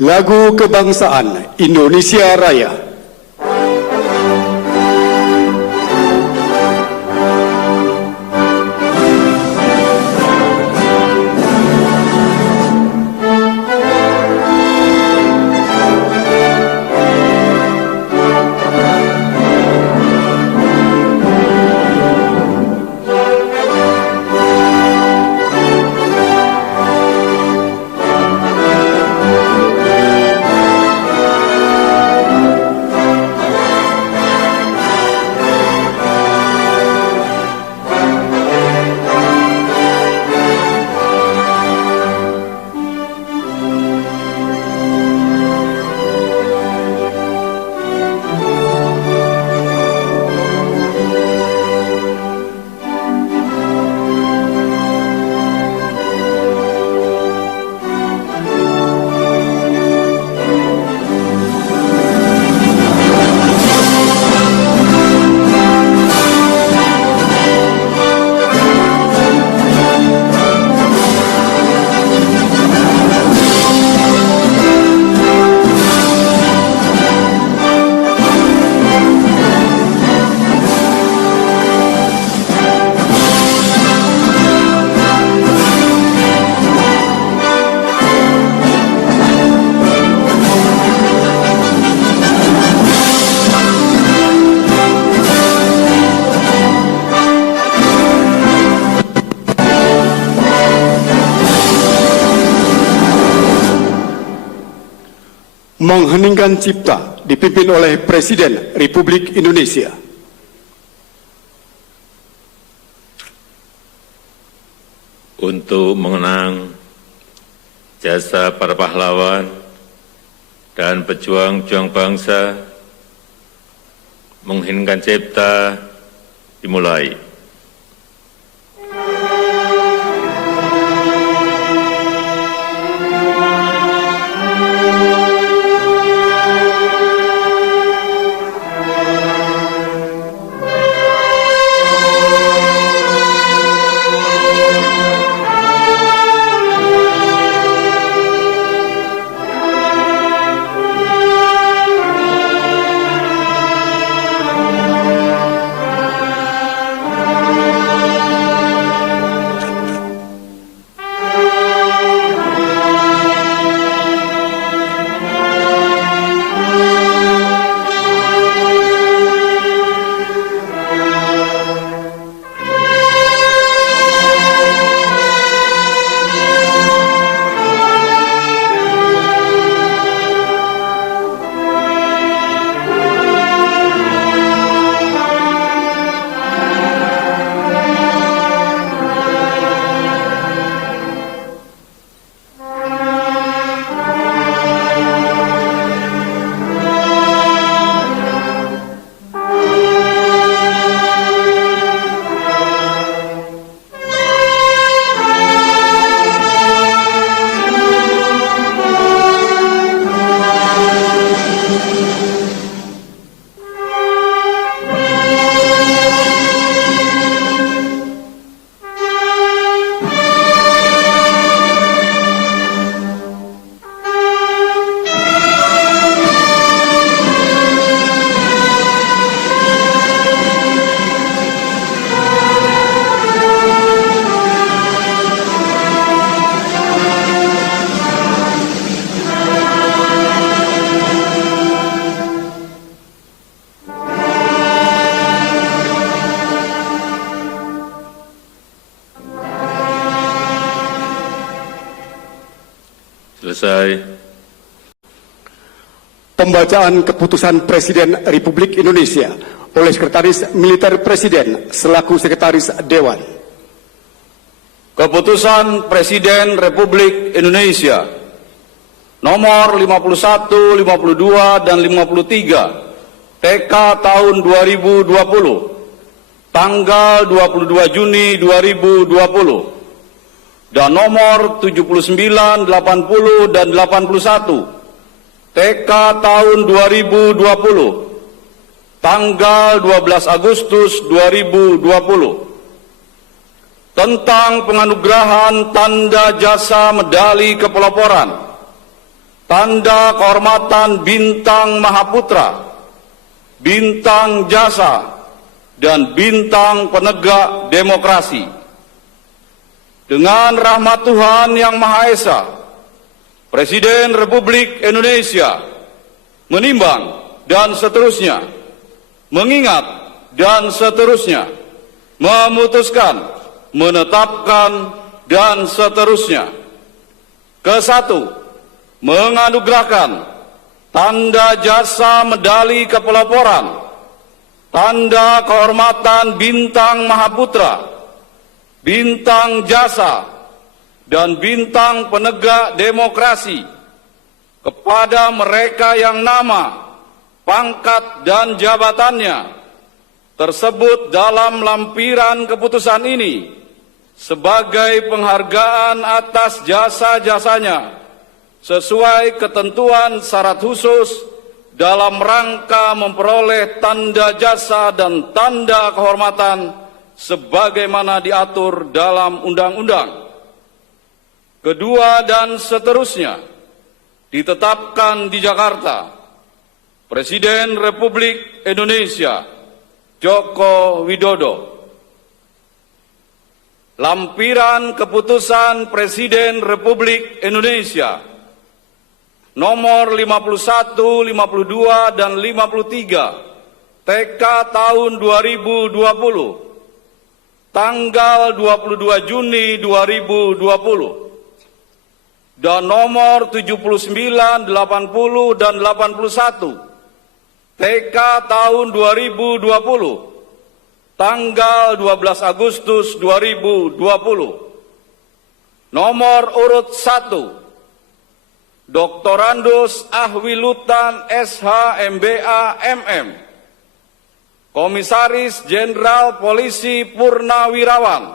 Lagu Kebangsaan Indonesia Raya. Mengheningkan cipta dipimpin oleh Presiden Republik Indonesia. Untuk mengenang jasa para pahlawan dan pejuang-pejuang bangsa, mengheningkan cipta dimulai. Selesai. Pembacaan keputusan Presiden Republik Indonesia oleh Sekretaris Militer Presiden selaku Sekretaris Dewan. Keputusan Presiden Republik Indonesia nomor 51, 52, dan 53 TK tahun 2020 tanggal 22 Juni 2020 dan nomor 79, 80, dan 81 TK tahun 2020 tanggal 12 Agustus 2020 tentang penganugerahan tanda jasa medali kepeloporan tanda kehormatan Bintang Mahaputra, Bintang Jasa, dan Bintang Penegak Demokrasi. Dengan rahmat Tuhan Yang Maha Esa, Presiden Republik Indonesia menimbang dan seterusnya, mengingat dan seterusnya, memutuskan, menetapkan, dan seterusnya. Kesatu, menganugerahkan tanda jasa medali kepeloporan, tanda kehormatan Bintang Mahaputra, Bintang Jasa, dan Bintang Penegak Demokrasi kepada mereka yang nama, pangkat, dan jabatannya tersebut dalam lampiran keputusan ini sebagai penghargaan atas jasa-jasanya sesuai ketentuan syarat khusus dalam rangka memperoleh tanda jasa dan tanda kehormatan sebagaimana diatur dalam undang-undang. Kedua, dan seterusnya ditetapkan di Jakarta, Presiden Republik Indonesia Joko Widodo. Lampiran Keputusan Presiden Republik Indonesia nomor 51, 52, dan 53 TK tahun 2020 tanggal 22 Juni 2020 dan nomor 79, 80, dan 81 TK tahun 2020 tanggal 12 Agustus 2020. Nomor urut 1 Doktorandus Ahwilutan SH MBA MM, Komisaris Jenderal Polisi Purnawirawan,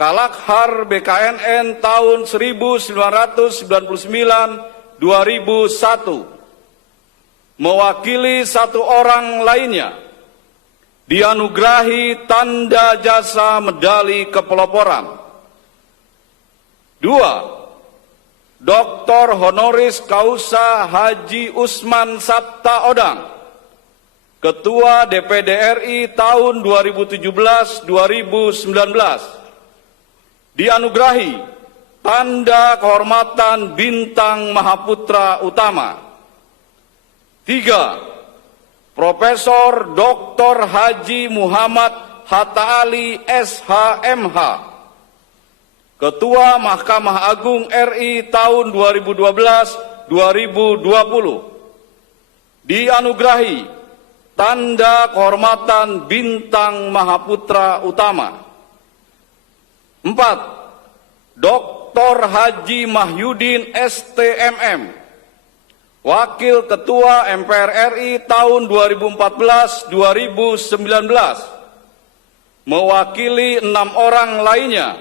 Kalakhar BKNN tahun 1999-2001, mewakili satu orang lainnya, dianugerahi tanda jasa medali kepeloporan. 2. Dr. Honoris Causa Haji Usman Sabta Odang, Ketua DPD RI tahun 2017-2019, dianugerahi tanda kehormatan Bintang Mahaputra Utama. 3. Profesor Dr. Haji Muhammad Hatta Ali SHMH, Ketua Mahkamah Agung RI tahun 2012-2020, dianugerahi tanda kehormatan Bintang Mahaputra Utama. 4. Dr. Haji Mahyudin STMM, Wakil Ketua MPR RI tahun 2014-2019, mewakili 6 orang lainnya,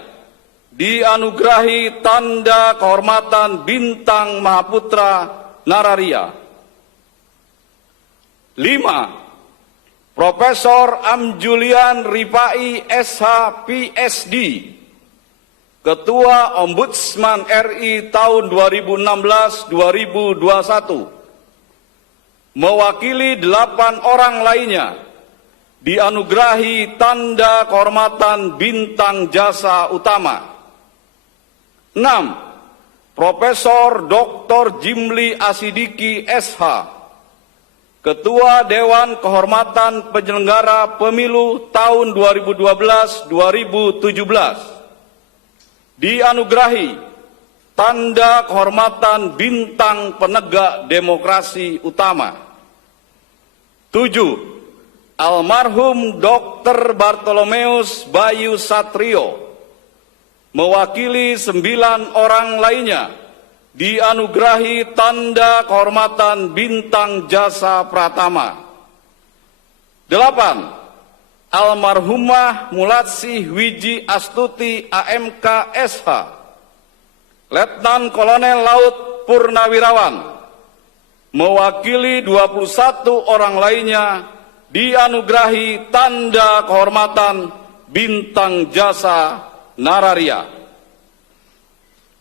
dianugerahi tanda kehormatan Bintang Mahaputra Nararia. 5. Profesor Amjulian Rifai SH PSD, Ketua Ombudsman RI tahun 2016-2021, mewakili 8 orang lainnya, dianugerahi tanda kehormatan Bintang Jasa Utama. 6. Profesor Dr. Jimli Asidiki SH, Ketua Dewan Kehormatan Penyelenggara Pemilu tahun 2012-2017, dianugerahi tanda kehormatan Bintang Penegak Demokrasi Utama. 7. Almarhum Dr. Bartolomeus Bayu Satrio, mewakili 9 orang lainnya, dianugerahi tanda kehormatan Bintang Jasa Pratama. 8. Almarhumah Mulatsih Wiji Astuti AMK SH, Letnan Kolonel Laut Purnawirawan, mewakili 21 orang lainnya, dianugerahi tanda kehormatan Bintang Jasa Nararia.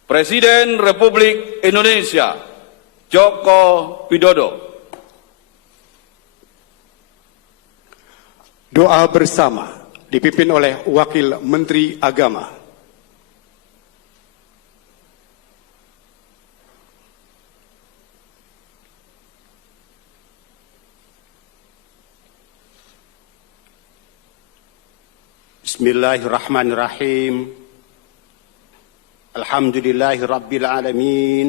Presiden Republik Indonesia Joko Widodo. Doa bersama dipimpin oleh Wakil Menteri Agama. Bismillahirrahmanirrahim. Alhamdulillahi Rabbil Alamin.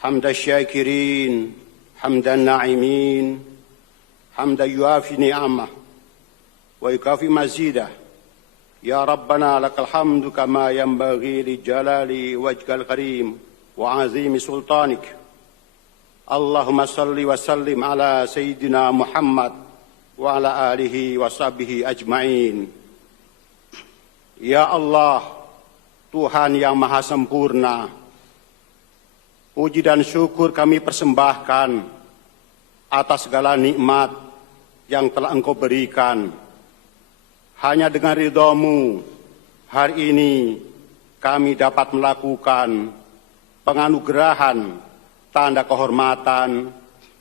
Hamdan syakirin, hamdan na'imin, hamdan yuafi ni'amah, wa yukafi mazidah. Ya Rabbana lakal hamdu kama yanbaghi li jalali wajhikal karim wa azimi sultanik. Allahumma salli wa sallim ala Sayyidina Muhammad wa ala alihi wa sahbihi ajma'in. Ya Allah, Tuhan yang maha sempurna, puji dan syukur kami persembahkan atas segala nikmat yang telah Engkau berikan. Hanya dengan ridha-Mu, hari ini kami dapat melakukan penganugerahan tanda kehormatan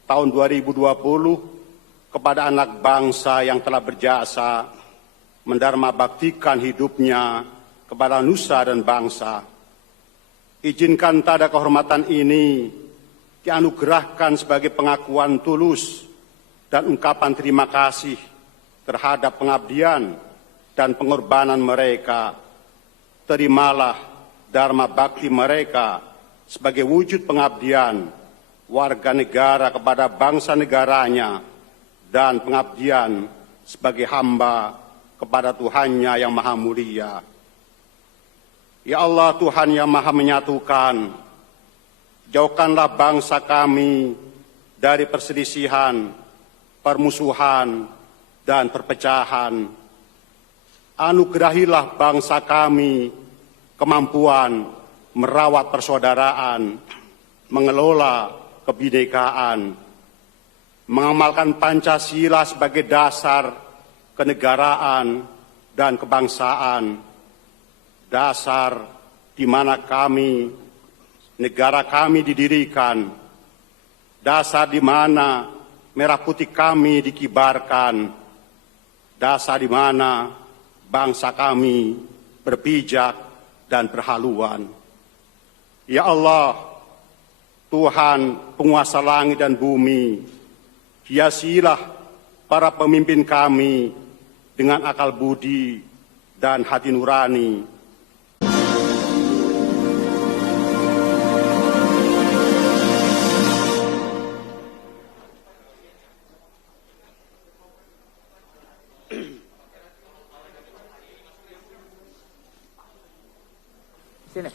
tahun 2020 kepada anak bangsa yang telah berjasa mendharma baktikan hidupnya kepada nusa dan bangsa. Izinkan tanda kehormatan ini dianugerahkan sebagai pengakuan tulus dan ungkapan terima kasih terhadap pengabdian dan pengorbanan mereka. Terimalah dharma bakti mereka sebagai wujud pengabdian warga negara kepada bangsa negaranya dan pengabdian sebagai hamba kepada Tuhannya yang maha mulia. Ya Allah, Tuhan yang maha menyatukan, jauhkanlah bangsa kami dari perselisihan, permusuhan, dan perpecahan. Anugerahilah bangsa kami kemampuan merawat persaudaraan, mengelola kebinekaan, mengamalkan Pancasila sebagai dasar kenegaraan dan kebangsaan, dasar di mana kami, negara kami didirikan, dasar di mana merah putih kami dikibarkan, dasar di mana bangsa kami berpijak dan berhaluan. Ya Allah, Tuhan penguasa langit dan bumi, hiasilah para pemimpin kami dengan akal budi dan hati nurani. Sini.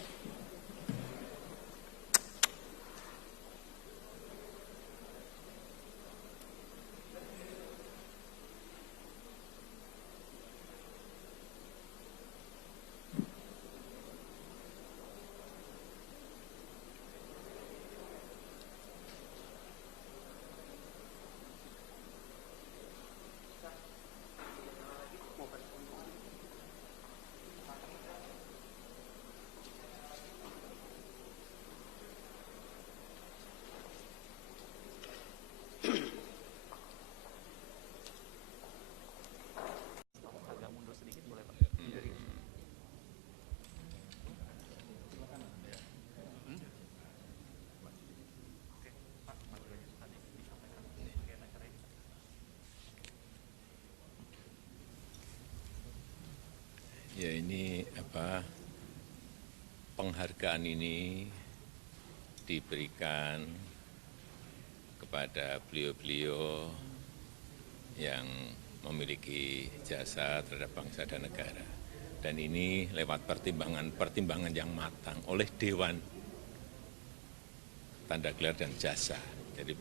Ya ini penghargaan ini diberikan kepada beliau-beliau yang memiliki jasa terhadap bangsa dan negara. Dan ini lewat pertimbangan yang matang oleh Dewan Tanda Gelar dan Jasa. Jadi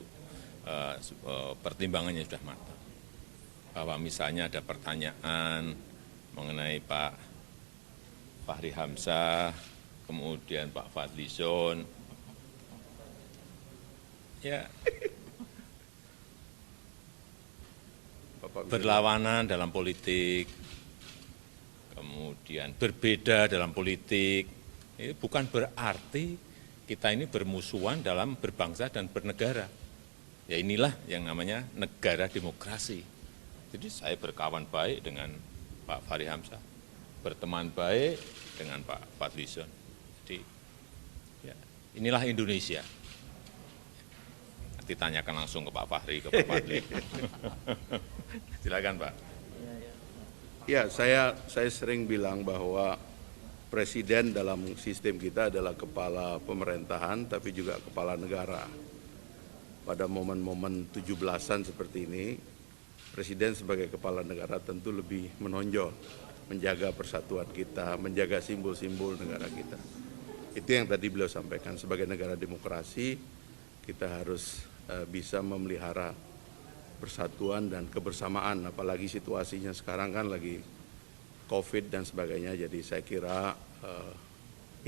pertimbangannya sudah matang. Bahwa misalnya ada pertanyaan mengenai Pak Fahri Hamzah, kemudian Pak Fadlizon, ya berlawanan dalam politik, kemudian berbeda dalam politik, ini bukan berarti kita ini bermusuhan dalam berbangsa dan bernegara. Ya inilah yang namanya negara demokrasi. Jadi saya berkawan baik dengan Pak Fahri Hamzah, berteman baik dengan Pak Fadlizon. Jadi ya, inilah Indonesia. Nanti tanyakan langsung ke Pak Fahri, ke Pak Fadli. Silakan Pak. Ya, saya sering bilang bahwa presiden dalam sistem kita adalah kepala pemerintahan, tapi juga kepala negara. Pada momen-momen 17-an seperti ini, presiden sebagai kepala negara tentu lebih menonjol, menjaga persatuan kita, menjaga simbol-simbol negara kita. Itu yang tadi beliau sampaikan, sebagai negara demokrasi, kita harus bisa memelihara persatuan dan kebersamaan, apalagi situasinya sekarang kan lagi COVID dan sebagainya. Jadi saya kira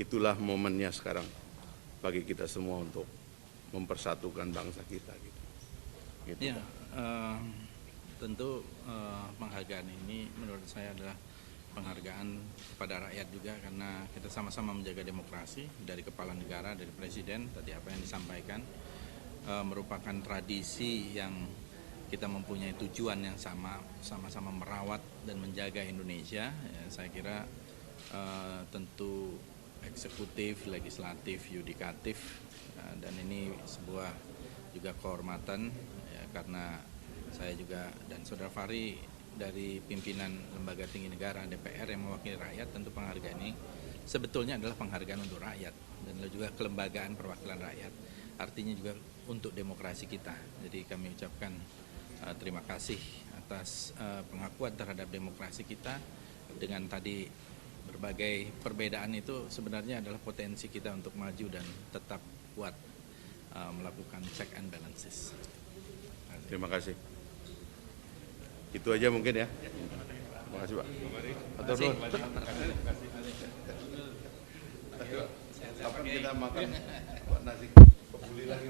itulah momennya sekarang bagi kita semua untuk mempersatukan bangsa kita. Gitu, ya, tentu penghargaan ini menurut saya adalah penghargaan kepada rakyat juga, karena kita sama-sama menjaga demokrasi, dari kepala negara, dari presiden, tadi apa yang disampaikan, merupakan tradisi yang kita mempunyai tujuan yang sama-sama merawat dan menjaga Indonesia. Ya, saya kira tentu eksekutif, legislatif, yudikatif, dan ini sebuah juga kehormatan ya, karena saya juga dan Saudara Fahri dari pimpinan Lembaga Tinggi Negara DPR yang mewakili rakyat, tentu penghargaan ini sebetulnya adalah penghargaan untuk rakyat dan juga kelembagaan perwakilan rakyat, artinya juga untuk demokrasi kita. Jadi kami ucapkan terima kasih atas pengakuan terhadap demokrasi kita. Dengan tadi berbagai perbedaan itu sebenarnya adalah potensi kita untuk maju dan tetap kuat melakukan check and balances. Terima kasih. Itu aja mungkin ya. Terima kasih Pak. Atur nuhun. Kapan kita makan nasi kebuli lagi?